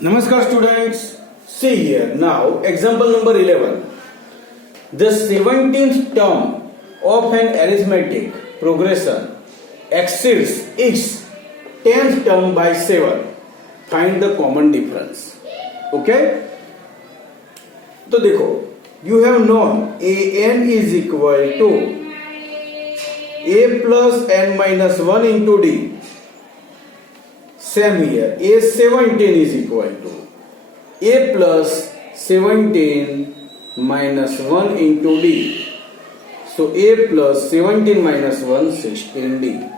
Namaskar students, see here now example number 11. The 17th term of an arithmetic progression exceeds its 10th term by 7. Find the common difference. Okay? तो देखो, you have known an is equal to a plus n minus 1 into d. Same here, a17 is equal to a plus 17 minus 1 into d. So a plus 17 minus 1, 16d.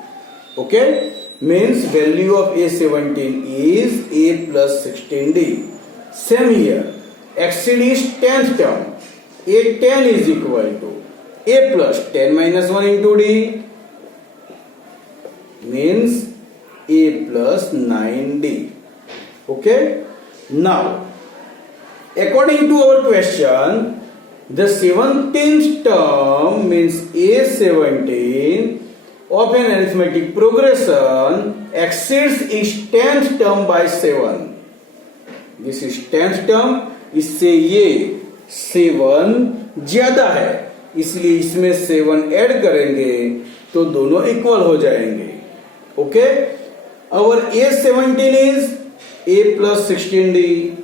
Okay? Means value of a17 is a plus 16d. Same here, exceed is 10th term. a10 is equal to a plus 10 minus 1 into d. Means a plus 9d. Okay? Now, according to our question, the 17th term means a17 of an arithmetic progression exceeds its 10th term by 7. This is 10th term, इससे ये 7 ज्यादा है, इसलिए इसमें 7 add करेंगे तो दोनों equal हो जाएंगे. Okay? Our a17 is a plus 16d.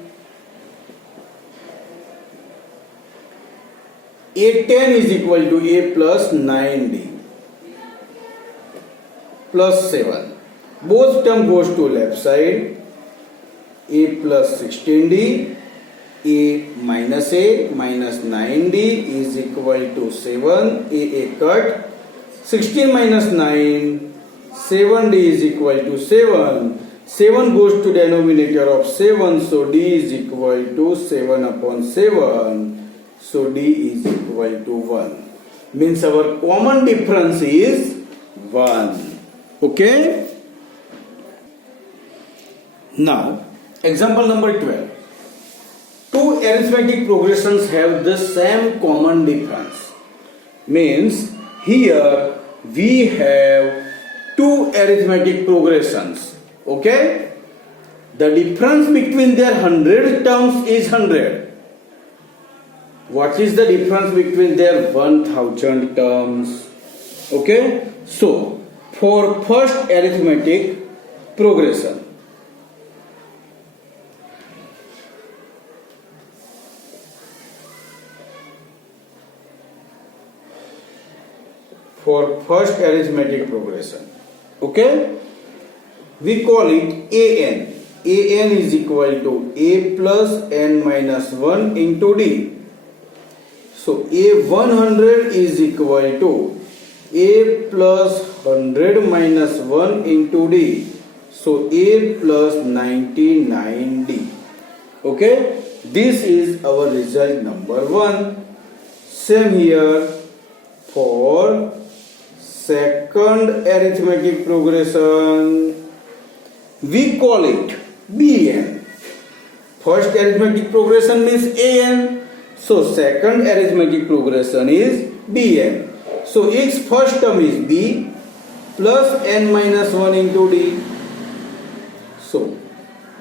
a10 is equal to a plus 9d plus 7. Both term goes to left side. a plus 16d, a minus 9d is equal to 7. a cut. 16 minus 9. 7d is equal to 7. 7 goes to denominator of 7, so d is equal to 7 upon 7. So d is equal to 1. Means our common difference is 1. Okay? Now, example number 12. Two arithmetic progressions have the same common difference. Means here we have two arithmetic progressions. Okay? The difference between their 100 terms is 100. What is the difference between their 1000 terms? Okay? So, for first arithmetic progression, okay, we call it an. an is equal to a plus n minus 1 into d. So a100 is equal to a plus 100 minus 1 into d. So a plus 99d. Okay, this is our result number 1. Same here for second arithmetic progression, we call it bn. First arithmetic progression means an, so second arithmetic progression is bn. So its first term is b plus n minus 1 into d. So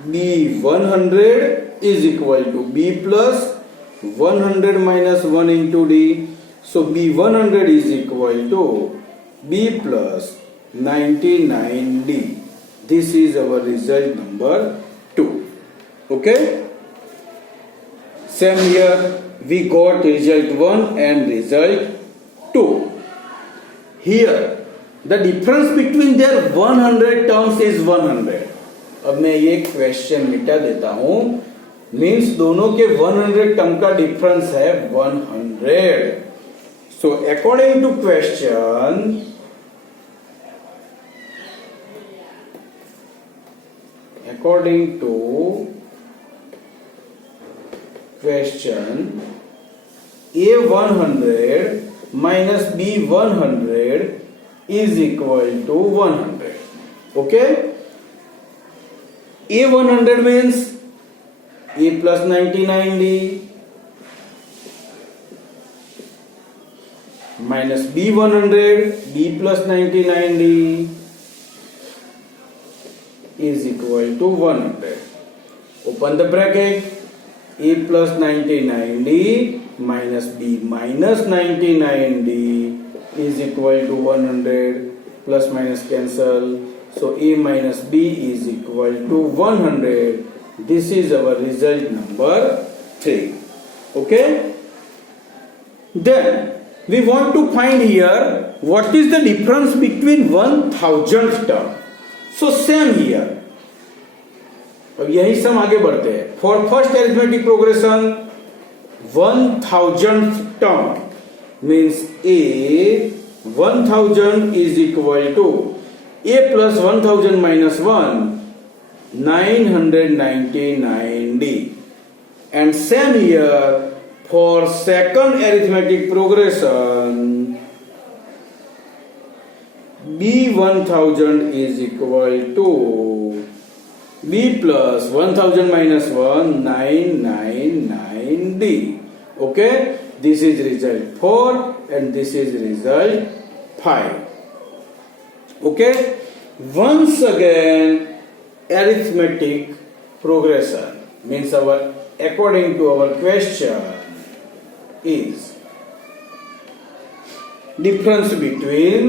b100 is equal to b plus 100 minus 1 into d. So b100 is equal to b plus 99d. This is our result number 2. Okay? Same here, we got result 1 and result 2. Here, the difference between their 100 terms is 100. अब मैं ये question मिटा देता हूं. Means दोनों के 100 term का difference है 100. So according to question, a100 minus b100 is equal to 100. Okay? a100 means a plus 99d minus b100 b plus 99d is equal to 100. open the bracket, a plus 99d minus b minus 99d is equal to 100, plus minus cancel, so a minus b is equal to 100. This is our result number 3. Okay, then we want to find here what is the difference between 1000th term. So same here, अब यही सम आगे बढ़ते हैं. For first arithmetic progression 1000th term means a 1000 is equal to a plus 1000 minus 1 999d, and same here for second arithmetic progression b 1000 is equal to b plus 1000 minus 1 999d. Okay, this is result 4 and this is result 5. Okay, once again arithmetic progression means our according to our question is difference between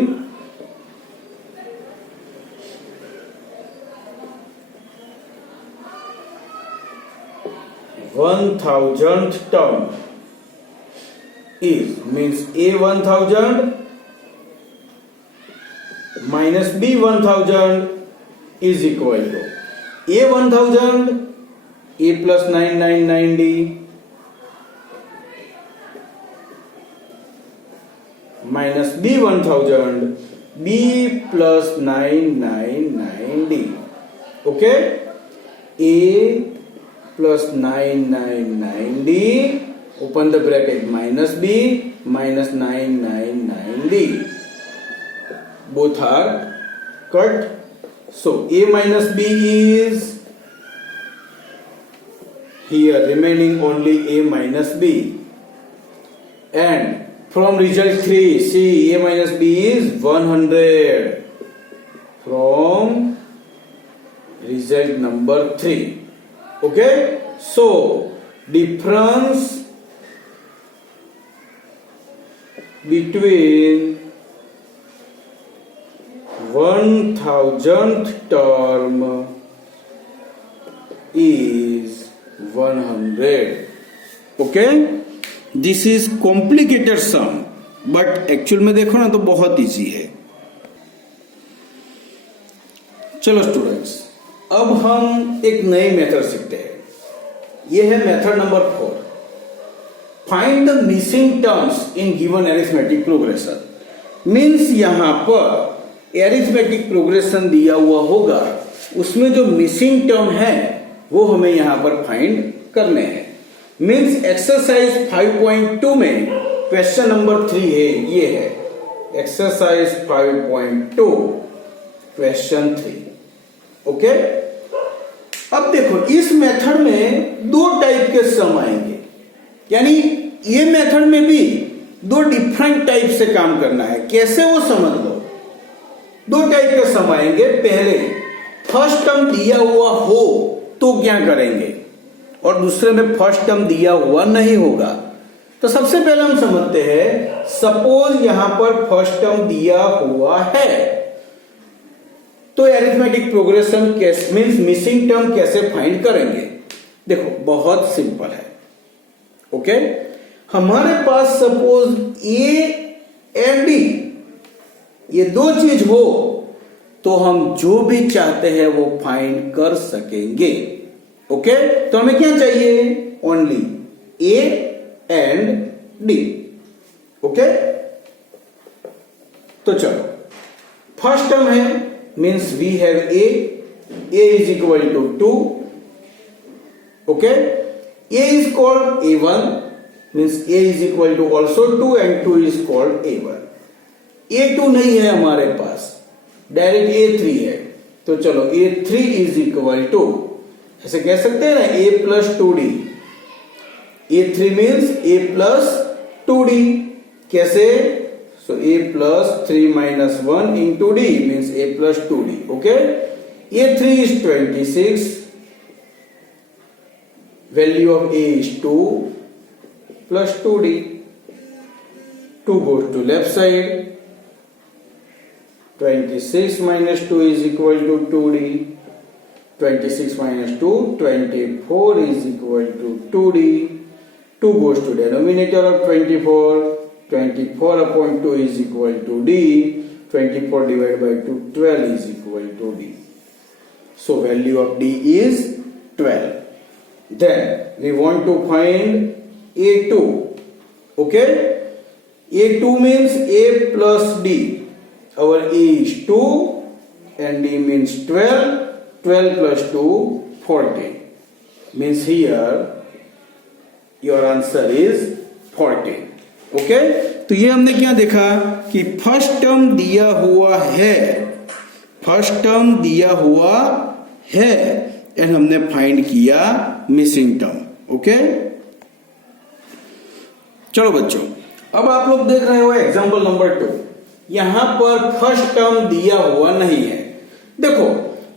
1000th term is means a 1000 minus b 1000 is equal to a 1000 a plus 999d minus b 1000 b plus 999d. Okay, a plus 999d, open the bracket, minus b minus 999d, both are cut. So a minus b is here, remaining only a minus b, and from result 3 see a minus b is 100 from result number 3. Okay, so difference between 1000th term is 100. Okay, this is complicated sum, but actual में देखो ना तो बहुत easy है. चलो students, अब हम एक नई मेथड सीखते हैं. यह है method number 4. Find the missing terms in given arithmetic progression. Means यहां पर एरिथमेटिक प्रोग्रेशन दिया हुआ होगा, उसमें जो मिसिंग टर्म है वो हमें यहां पर फाइंड करने हैं. मीन्स एक्सरसाइज 5.2 में क्वेश्चन नंबर 3 है, ये है एक्सरसाइज 5.2 क्वेश्चन 3. ओके, अब देखो इस मेथड में दो टाइप के सम आएंगे, यानी ये मेथड में भी दो डिफरेंट टाइप से काम करना है. कैसे वो समझ लो. दो टाइप के सम आएंगे. पहले फर्स्ट टर्म दिया हुआ हो तो क्या करेंगे, और दूसरे में फर्स्ट टर्म दिया हुआ नहीं होगा. तो सबसे पहले हम समझते हैं, सपोज यहां पर फर्स्ट टर्म दिया हुआ है तो एरिथमेटिक प्रोग्रेशन कैसे मींस मिसिंग टर्म कैसे फाइंड करेंगे. देखो बहुत सिंपल है. ओके, हमारे पास सपोज ए एंड बी ये दो चीज हो तो हम जो भी चाहते हैं वो फाइंड कर सकेंगे. ओके, तो हमें क्या चाहिए, only a and d. Okay, तो चलो फर्स्ट टर्म है means we have a is equal to 2. Okay, a is called a1 means a is equal to also 2 and 2 is called a1. a2 नहीं है हमारे पास, डायरेक्ट a3 है. तो चलो a3 is equal to, ऐसे कह सकते हैं ना, a plus 2d. a3 means a plus 2d. कैसे, so a plus 3 minus 1 into d means a plus 2d. Okay, a3 is 26 value of a is 2 plus 2d. 2 goes to left side. 26 minus 2 is equal to 2d. 26 minus 2, 24 is equal to 2d. 2 goes to denominator of 24. 24 upon 2 is equal to d. 24 divided by 2, 12 is equal to d. So value of d is 12. Then we want to find a2. Okay? a2 means a plus d. Our a is 2 and d means 12. 12 plus 2, 14. Means here your answer is 14. Okay तो ये हमने क्या देखा कि first term दिया हुआ है, first term दिया हुआ है एंड हमने फाइंड किया मिसिंग टर्म। ओके चलो बच्चों, अब आप लोग देख रहे हो एग्जांपल नंबर 2। यहां पर फर्स्ट टर्म दिया हुआ नहीं है। देखो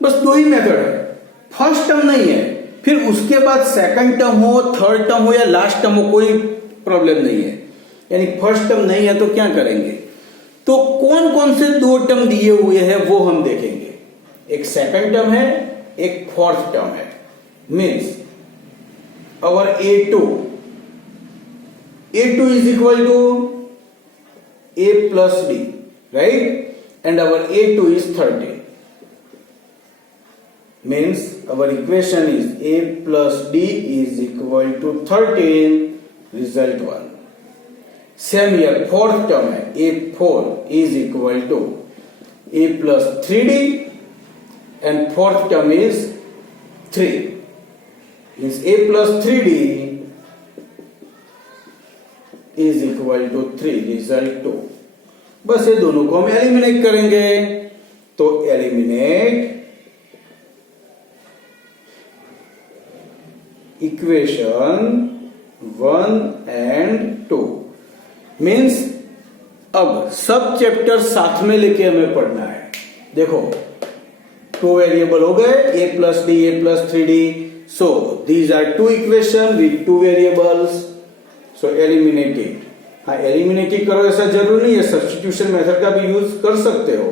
बस दो ही मेथड है, फर्स्ट टर्म नहीं है, फिर उसके बाद सेकंड टर्म हो, थर्ड टर्म हो या लास्ट टर्म हो, कोई प्रॉब्लम नहीं है। यानी फर्स्ट टर्म नहीं है तो क्या करेंगे, तो कौन कौन से दो टर्म दिए हुए हैं वो हम देखेंगे। एक सेकंड टर्म है, एक फोर्थ टर्म है। Means our a2 is equal to a plus d, right? And our a2 is 13. Means our equation is a plus d is equal to 13, result 1. Same here, fourth term है, a4 is equal to a plus 3d and fourth term is 3. Means a plus 3d is equal to 3, result 2. बस ये दोनों को हम eliminate करेंगे। तो eliminate equation 1 and 2। Means अब सब चैप्टर साथ में लेके हमें पढ़ना है। देखो 2 वेरिएबल हो गए, a plus d, a plus 3d। So these are 2 equation with 2 variables. So eliminate it। हाँ एलिमिनेट ही करो ऐसा जरूरी नहीं है, सब्स्टिट्यूशन मेथड का भी यूज कर सकते हो।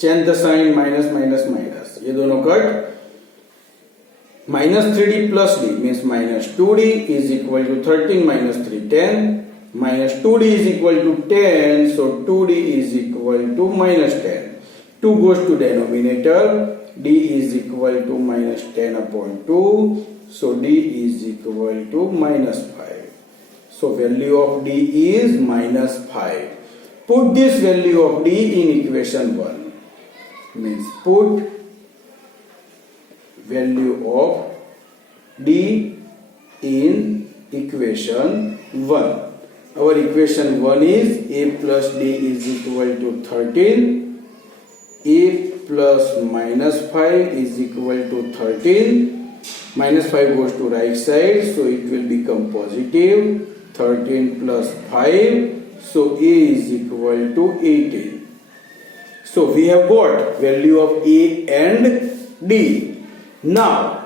Change the sign, minus minus minus, ये दोनों cut. minus 3d plus d means minus 2d is equal to 13 minus 3, 10. Minus 2d is equal to 10, so 2d is equal to minus 10. 2 goes to denominator, d is equal to minus 10 upon 2, so d is equal to minus 5. So value of d is minus 5. Put this value of d in equation 1. Means put value of d in equation 1. Our equation 1 is a plus d is equal to 13. A plus minus 5 is equal to 13. Minus 5 goes to right side, so it will become positive. 13 plus 5, so a is equal to 18. So we have got value of a and d. Now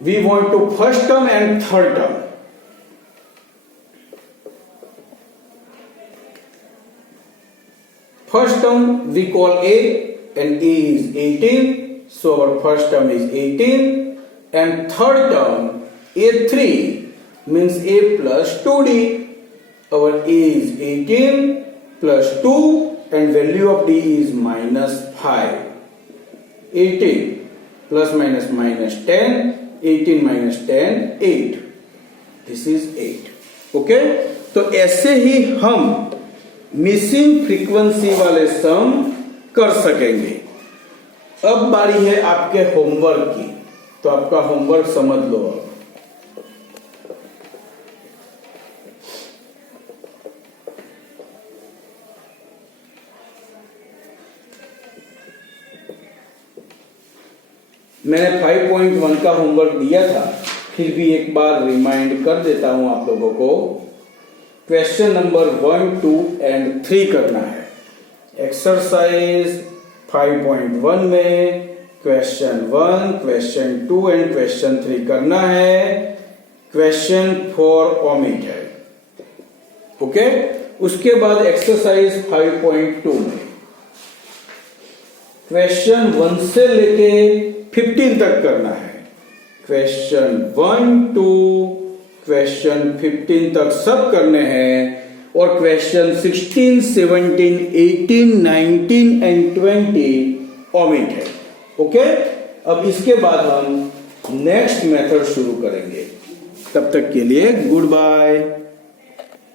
we want to first term and third term. First term we call a and a is 18, so our first term is 18, and third term a3 means a plus 2d. Our a is 18 plus 2 and value of d is minus 5. 18 plus minus minus 10, 18 minus 10, 8. This is 8. Okay तो ऐसे ही हम missing frequency वाले सम कर सकेंगे। अब बारी है आपके होमवर्क की, तो आपका होमवर्क समझ लो। अब मैंने 5.1 का होमवर्क दिया था, फिर भी एक बार रिमाइंड कर देता हूं आप लोगों को। क्वेश्चन नंबर 1, 2 एंड 3 करना है। एक्सरसाइज 5.1 में क्वेश्चन 1, क्वेश्चन 2 एंड क्वेश्चन 3 करना है। क्वेश्चन 4 ओमिट है। ओके, उसके बाद एक्सरसाइज 5.2 में क्वेश्चन 1 से लेके 15 तक करना है। क्वेश्चन 1 to क्वेश्चन 15 तक सब करने हैं और क्वेश्चन 16, 17, 18, 19 एंड 20 ओमिट है। ओके, अब इसके बाद हम नेक्स्ट मेथड शुरू करेंगे। तब तक के लिए गुड बाय।